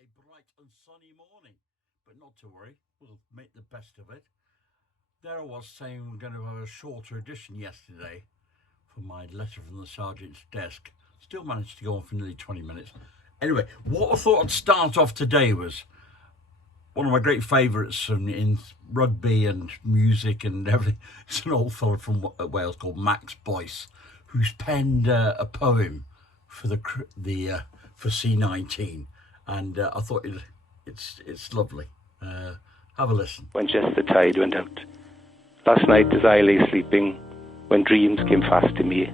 a bright and sunny morning. But not to worry, we'll make the best of it. There I was saying we're going to have a shorter edition yesterday for my letter from the sergeant's desk. Still managed to go on for nearly 20 minutes. Anyway, what I thought I'd start off today was one of my great favourites in rugby and music and everything. It's an old fellow from Wales called Max Boyce, who's penned a poem for for C19, and I thought it's lovely. Have a listen. When just the tide went out. Last night as I lay sleeping, when dreams came fast to me,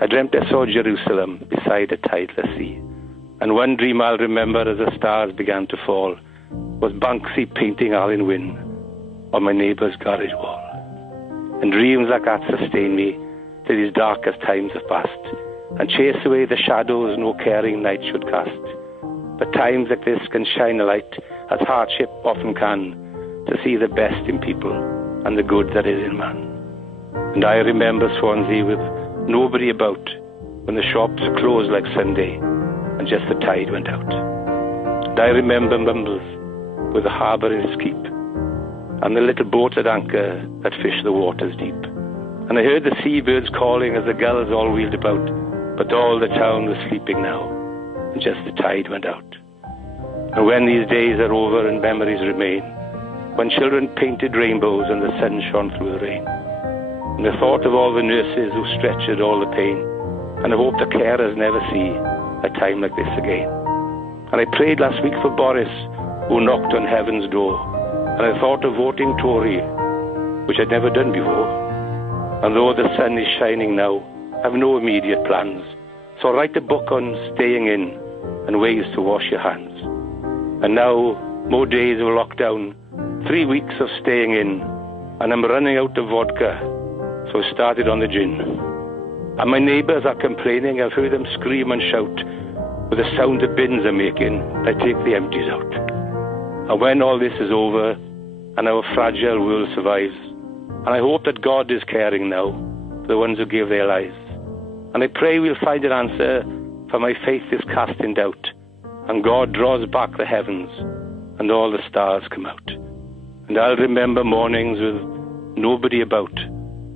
I dreamt I saw Jerusalem beside a tideless sea. And one dream I'll remember as the stars began to fall was Banksy painting Alan Wynne on my neighbour's garage wall. And dreams like that sustain me till these darkest times have passed, and chase away the shadows no caring night should cast. But times like this can shine a light, as hardship often can, to see the best in people and the good that is in man. And I remember Swansea with nobody about, when the shops are closed like Sunday and just the tide went out. And I remember Mumbles with the harbour in its keep, and the little boats at anchor that fish the waters deep. And I heard the seabirds calling as the gulls all wheeled about, but all the town was sleeping now, and just the tide went out. And when these days are over and memories remain, when children painted rainbows and the sun shone through the rain, and the thought of all the nurses who stretched all the pain, and I hope the carers never see a time like this again. And I prayed last week for Boris, who knocked on heaven's door, and I thought of voting Tory, which I'd never done before. And though the sun is shining now, I've no immediate plans, so I'll write a book on staying in and ways to wash your hands. And now, more days of lockdown, 3 weeks of staying in, and I'm running out of vodka, so I started on the gin. And my neighbours are complaining, I've heard them scream and shout, with the sound the bins are making, I take the empties out. And when all this is over, and our fragile world survives, and I hope that God is caring now for the ones who gave their lives, and I pray we'll find an answer, for my faith is cast in doubt, and God draws back the heavens, and all the stars come out. And I'll remember mornings with nobody about,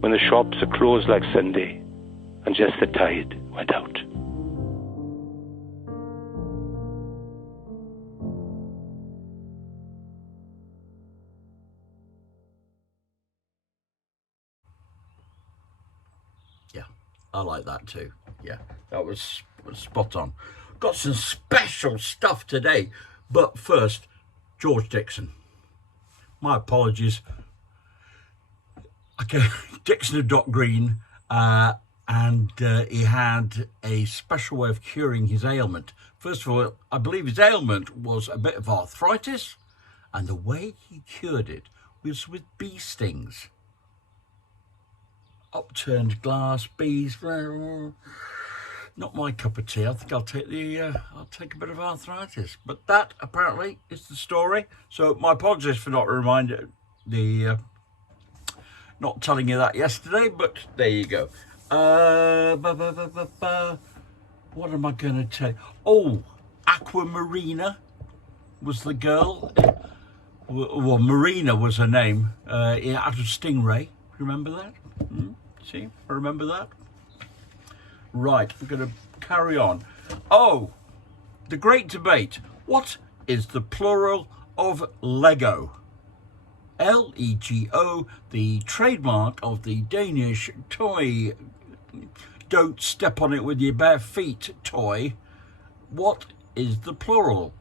when the shops are closed like Sunday, and just the tide went out. Yeah, I like that too. Yeah, that was spot on. Got some special stuff today, but first, George Dixon. My apologies. Okay, Dixon had Doc Green, and he had a special way of curing his ailment. First of all, I believe his ailment was a bit of arthritis, and the way he cured it was with bee stings. Upturned glass, bees. Not my cup of tea. I think I'll take a bit of arthritis. But that apparently is the story. So my apologies for not not telling you that yesterday, but there you go. What am I going to tell you? Oh, Aquamarina was the girl. Well, Marina was her name. Out of Stingray. Remember that? See, I remember that. Right, we're going to carry on. Oh, the great debate. What is the plural of Lego? Lego, the trademark of the Danish toy, don't step on it with your bare feet toy. What is the plural?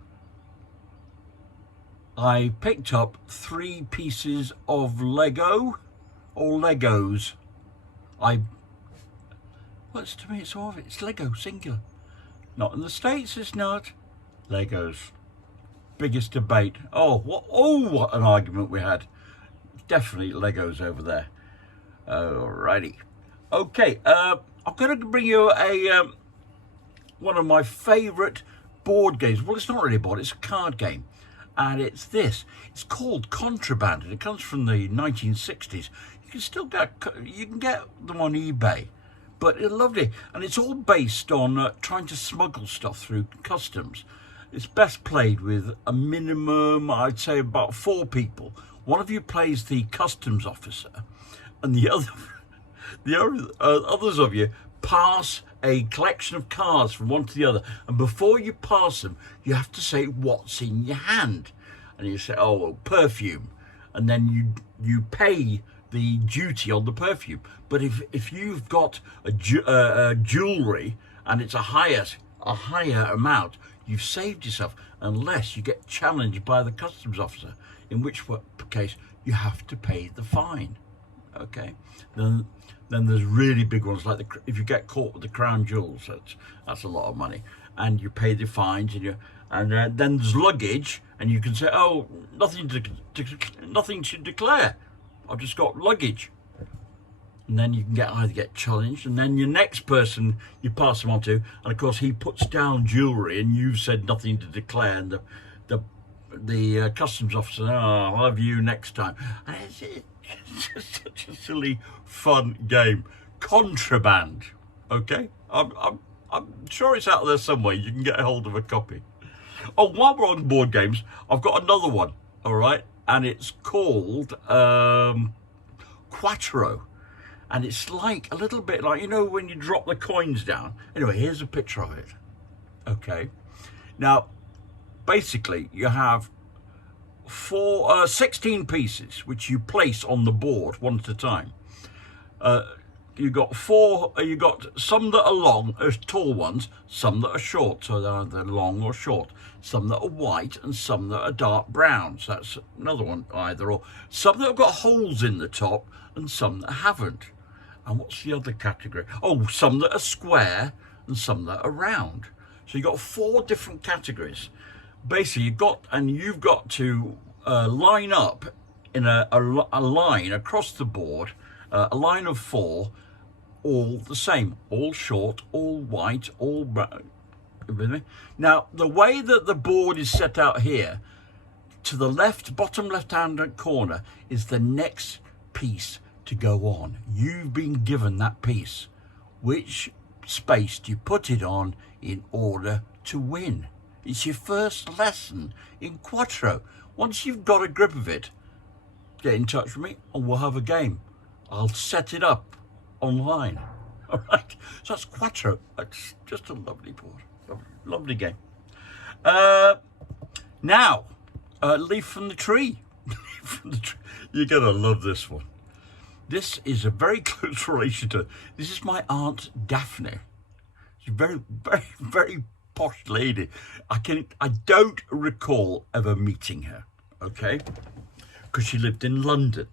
I picked up 3 pieces of Lego, or Legos. What's to me, it's Lego, singular. Not in the States, it's not. Legos. Biggest debate. What an argument we had. Definitely Legos over there. Alrighty. Okay, I'm going to bring you one of my favourite board games. Well, it's not really a board, it's a card game. And it's this. It's called Contraband, and it comes from the 1960s. You can get them on eBay. But it's lovely, and it's all based on trying to smuggle stuff through customs. it's best played with a minimum, I'd say, about 4 people. One of you plays the customs officer, and others of you pass a collection of cards from one to the other. And before you pass them, you have to say what's in your hand. And you say, oh, well, perfume. And then you pay the duty on the perfume. But if you've got a jewellery and it's a higher amount, you've saved yourself, unless you get challenged by the customs officer, in which case you have to pay the fine. Okay, then there's really big ones, like if you get caught with the crown jewels, that's a lot of money, and you pay the fines, and then there's luggage, and you can say, oh, nothing to declare, I've just got luggage. And then you can either get challenged, and then your next person you pass them on to, and of course he puts down jewellery, and you've said nothing to declare, and the customs officer, oh, I'll have you next time. And it's just such a silly, fun game. Contraband, okay? I'm sure it's out there somewhere. You can get a hold of a copy. Oh, while we're on board games, I've got another one, all right? And it's called Quattro. And it's like a little bit like, when you drop the coins down. Anyway, here's a picture of it. Okay. Now, basically, you have 16 pieces, which you place on the board one at a time. You got some that are long, tall ones, some that are short, so they're long or short, some that are white, and some that are dark brown. So that's another one, either or. Some that have got holes in the top, and some that haven't. And what's the other category? Oh, some that are square and some that are round. So you've got 4 different categories. Basically, you've got to line up in a line across the board, a line of 4, all the same, all short, all white, all brown. With me? Now, the way that the board is set out here, to the bottom left-hand corner, is the next piece to go on. You've been given that piece. Which space do you put it on in order to win? It's your first lesson in Quattro. Once you've got a grip of it, get in touch with me and we'll have a game. I'll set it up online. All right. So that's Quattro. That's just a lovely board. Lovely game. Now, Leaf from the Tree. You're going to love this one. This is a very close relation to, this is my Aunt Daphne. She's a very, very, very posh lady. I don't recall ever meeting her, okay? Because she lived in London,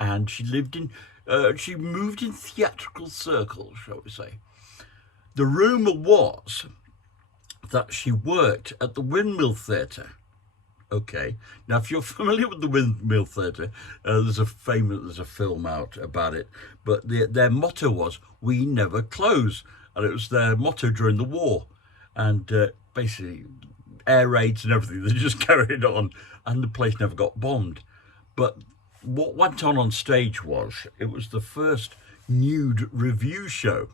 and she moved in theatrical circles, shall we say. The rumour was that she worked at the Windmill Theatre. Okay. Now, if you're familiar with the Windmill Theatre, there's a film out about it. But their motto was, "We never close," and it was their motto during the war. And basically, air raids and everything, they just carried on, and the place never got bombed. But what went on stage was, it was the first nude review show.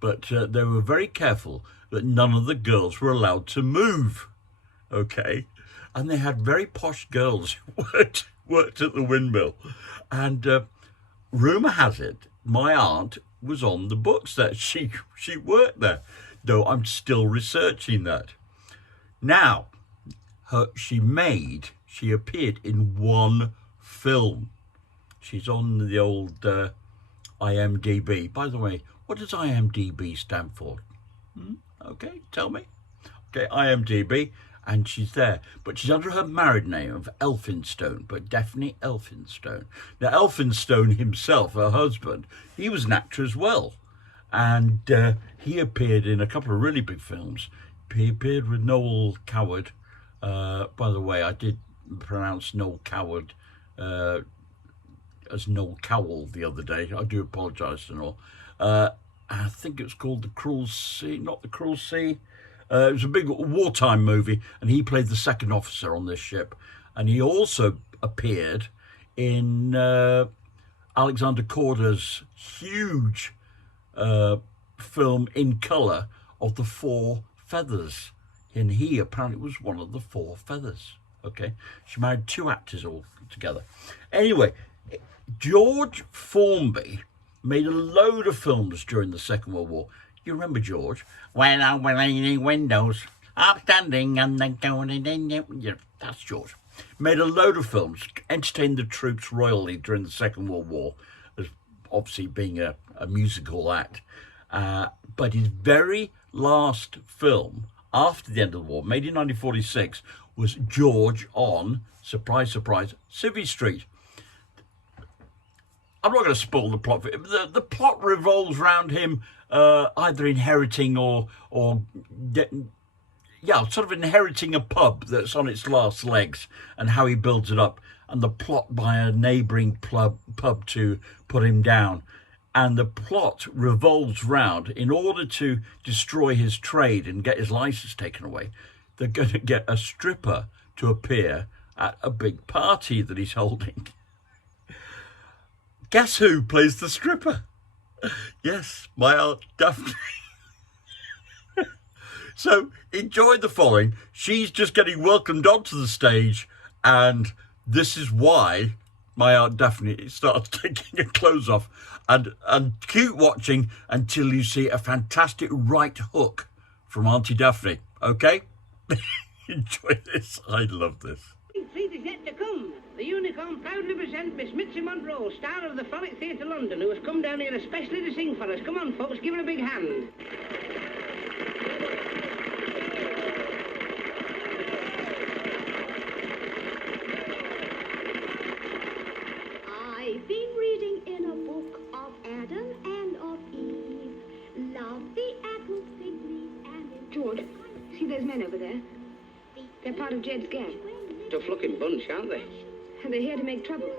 But they were very careful that none of the girls were allowed to move. Okay. And they had very posh girls who worked at the windmill. And rumour has it, my aunt was on the books that she worked there, though I'm still researching that. Now, she appeared in 1 film. She's on the old IMDb. By the way, what does IMDb stand for? Okay, tell me. Okay, IMDb. And she's there, but she's under her married name of Elphinstone, but Daphne Elphinstone. Now, Elphinstone himself, her husband, he was an actor as well, and he appeared in a couple of really big films. He appeared with Noel Coward. By the way, I did pronounce Noel Coward as Noel Cowell the other day. I do apologise to Noel. I think it was called The Cruel Sea, not The Cruel Sea. It was a big wartime movie, and he played the second officer on this ship. And he also appeared in Alexander Korda's huge film in colour of the 4 feathers and he apparently was one of the four feathers. Okay, she married two actors all together. Anyway, George Formby made a load of films during the Second World War. You remember George? When I'm leaning windows, I'm standing and then going in. Yeah, that's George. Made a load of films, entertained the troops royally during the Second World War, as obviously being a musical act. But his very last film after the end of the war, made in 1946, was George on, surprise, surprise, Civvy Street. I'm not going to spoil the plot. The plot revolves around him either inheriting or sort of inheriting a pub that's on its last legs and how he builds it up, and the plot by a neighbouring pub to put him down. And the plot revolves round, in order to destroy his trade and get his license taken away, they're going to get a stripper to appear at a big party that he's holding. Guess who plays the stripper? Yes, my Aunt Daphne. So enjoy the following. She's just getting welcomed onto the stage, and this is why my Aunt Daphne starts taking her clothes off. And keep watching until you see a fantastic right hook from Auntie Daphne. Okay? Enjoy this. I love this. Fleet is yet to come. The Unicorn proudly present Miss Mitzi Monroe, star of the Frolic Theatre London, who has come down here especially to sing for us. Come on, folks, give her a big hand. I've been reading in a book of Adam and of Eve. Love the apple, fig leaf, and... George, see those men over there? They're part of Jed's gang. Tough-looking bunch, aren't they? And they're here to make trouble.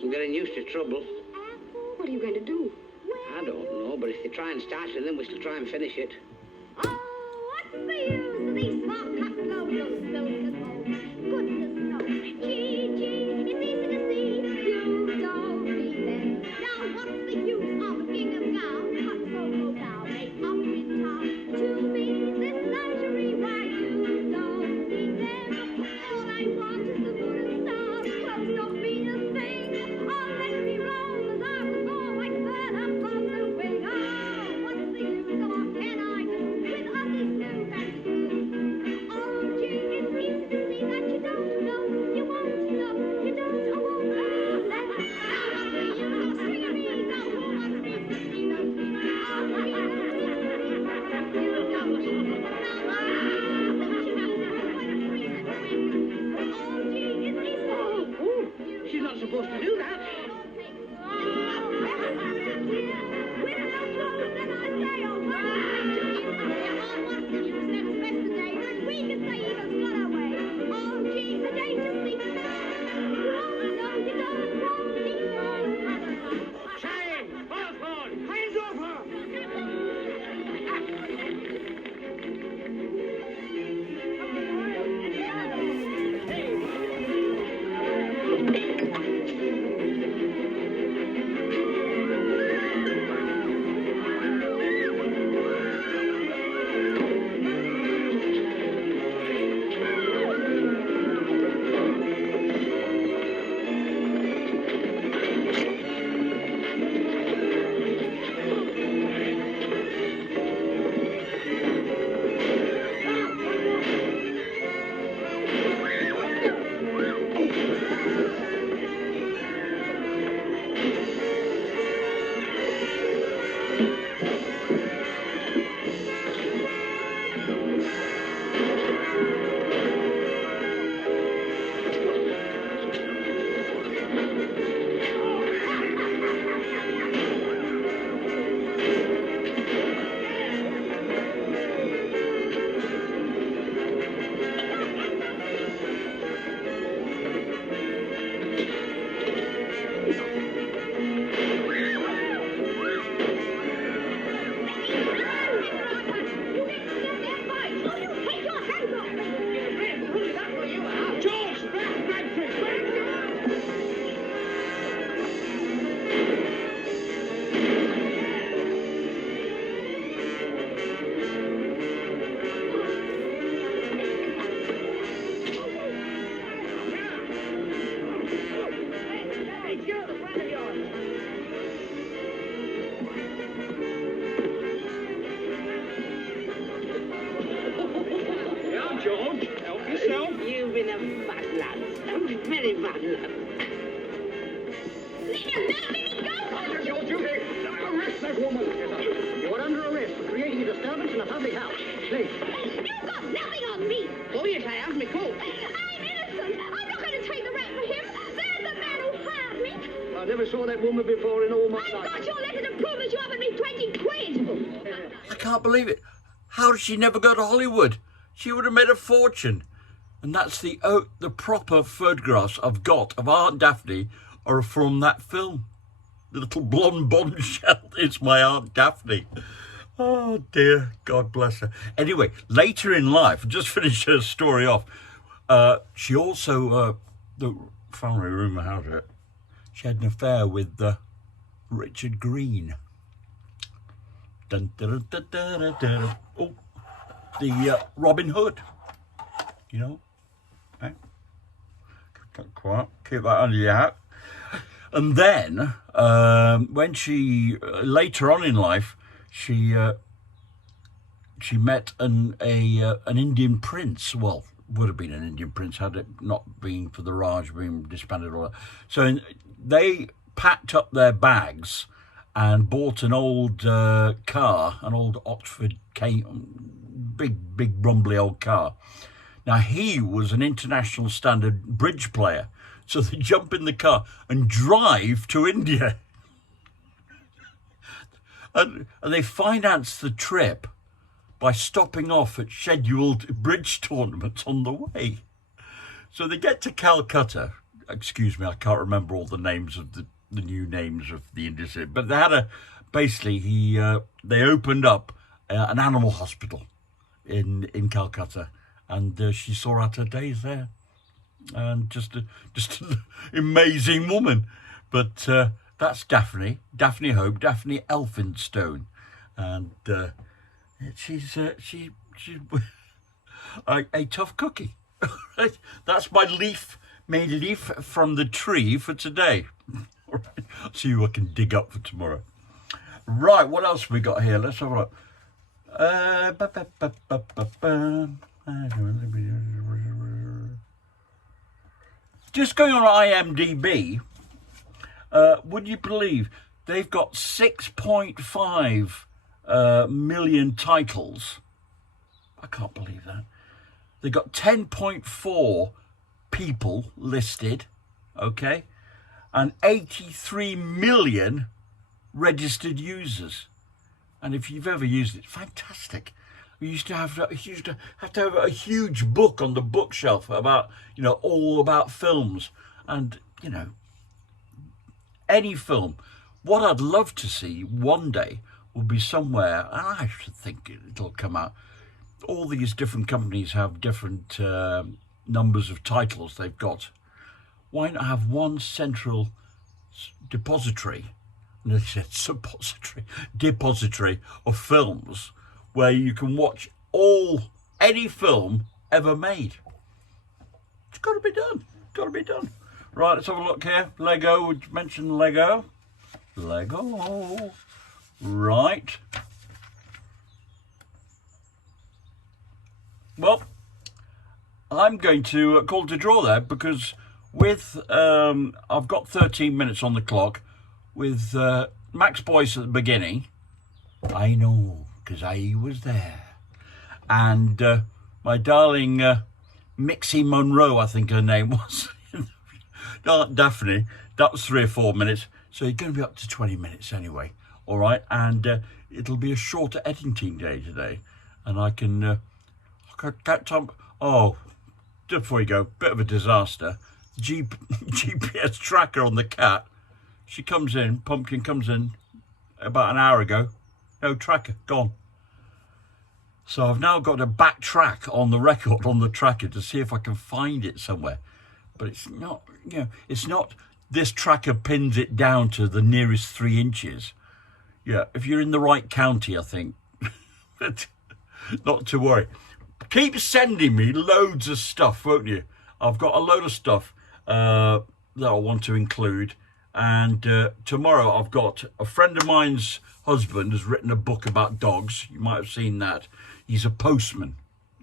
I'm getting used to trouble. What are you going to do? I don't know, but if they try and start it, then we shall try and finish it. Oh, what's the use of these smart cut clothes, those silk and hose? Goodness knows. Gee, it's easy to see. You don't need them. Now, what's the use of a gingham gown? Cut so low down, made up in town. To me, this lingerie, why you don't need them. All I want is the moon and stars. Clothes don't mean a thing. Oh, let me roam as I was born, like a bird up on the wing. Oh, what's the use of a can I yourself? You've been a bad lad, a very bad lad. Let me go! It's your duty. Arrest that woman. You are under arrest for creating a disturbance in a public house. Please. You've got nothing on me. Oh, yes, I have, me coat. I'm innocent. I'm not going to take the rap for him. There's the man who hired me. I never saw that woman before in all my I've life. got your letter to prove that you offered me 20 quid. I can't believe it. How did she never go to Hollywood? She would have made a fortune. And that's the proper photographs I've got of Aunt Daphne are from that film. The little blonde bombshell is my Aunt Daphne. Oh dear, God bless her. Anyway, later in life, just finish her story off. She also, the family rumour has it, she had an affair with Richard Green. Dun, dun, dun, dun, dun, dun. Oh, the Robin Hood, you know. Okay. Keep that quiet. Keep that under your hat. And then, when she later on in life, she met an Indian prince. Well, would have been an Indian prince had it not been for the Raj being disbanded. All that. So they packed up their bags and bought an old car, an old Oxford big rumbly old car. Now he was an international standard bridge player. So they jump in the car and drive to India. And they finance the trip by stopping off at scheduled bridge tournaments on the way. So they get to Calcutta. Excuse me, I can't remember all the names of the new names of the Indian. But they had they opened up an animal hospital in Calcutta. And she saw out her days there. And just an amazing woman. But that's Daphne Hope, Daphne Elphinstone. And she's a tough cookie. That's my leaf from the tree for today. All right. See who I can dig up for tomorrow. Right, what else have we got here? Let's have a look. Just going on IMDb, would you believe they've got 6.5 million titles? I can't believe that. They've got 10.4 people listed, okay, and 83 million registered users. And if you've ever used it, fantastic. We used to have a huge book on the bookshelf about, all about films. And, any film. What I'd love to see one day will be somewhere, and I should think it'll come out. All these different companies have different numbers of titles they've got. Why not have one central depository of films where you can watch any film ever made? It's got to be done. Right, let's have a look here. Lego, would you mention Lego? Right. Well, I'm going to call it a draw there because I've got 13 minutes on the clock with Max Boyce at the beginning. I know, because I was there. And my darling Mixie Monroe, I think her name was. Daphne, that was 3 or 4 minutes. So you're going to be up to 20 minutes anyway. All right. And it'll be a shorter editing day today. And I can that time. Oh, just before you go, bit of a disaster. GPS tracker on the cat. Pumpkin comes in about an hour ago. No tracker, gone. So I've now got to backtrack on the record on the tracker to see if I can find it somewhere. But it's not, it's not this tracker pins it down to the nearest 3 inches. Yeah, if you're in the right county, I think. But not to worry. Keep sending me loads of stuff, won't you? I've got a load of stuff that I want to include. And tomorrow I've got a friend of mine's husband has written a book about dogs. You might have seen that. He's a postman,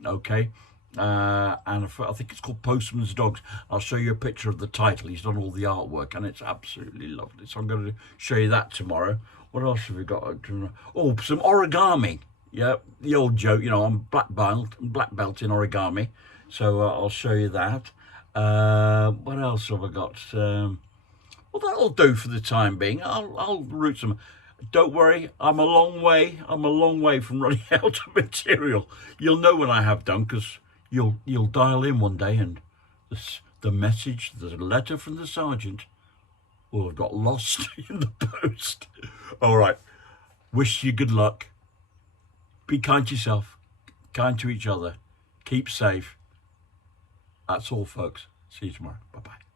okay? and I think it's called Postman's Dogs. I'll show you a picture of the title. He's done all the artwork, and it's absolutely lovely. So I'm going to show you that tomorrow. What else have we got? Oh, some origami. Yeah, the old joke. You know, I'm black belt in origami, so I'll show you that. What else have I got? Well, that'll do for the time being. I'll route some. Don't worry, I'm a long way from running out of material. You'll know when I have done, because you'll dial in one day and the message, the letter from the sergeant will have got lost in the post. All right, wish you good luck. Be kind to yourself, kind to each other, keep safe. That's all, folks. See you tomorrow. Bye-bye.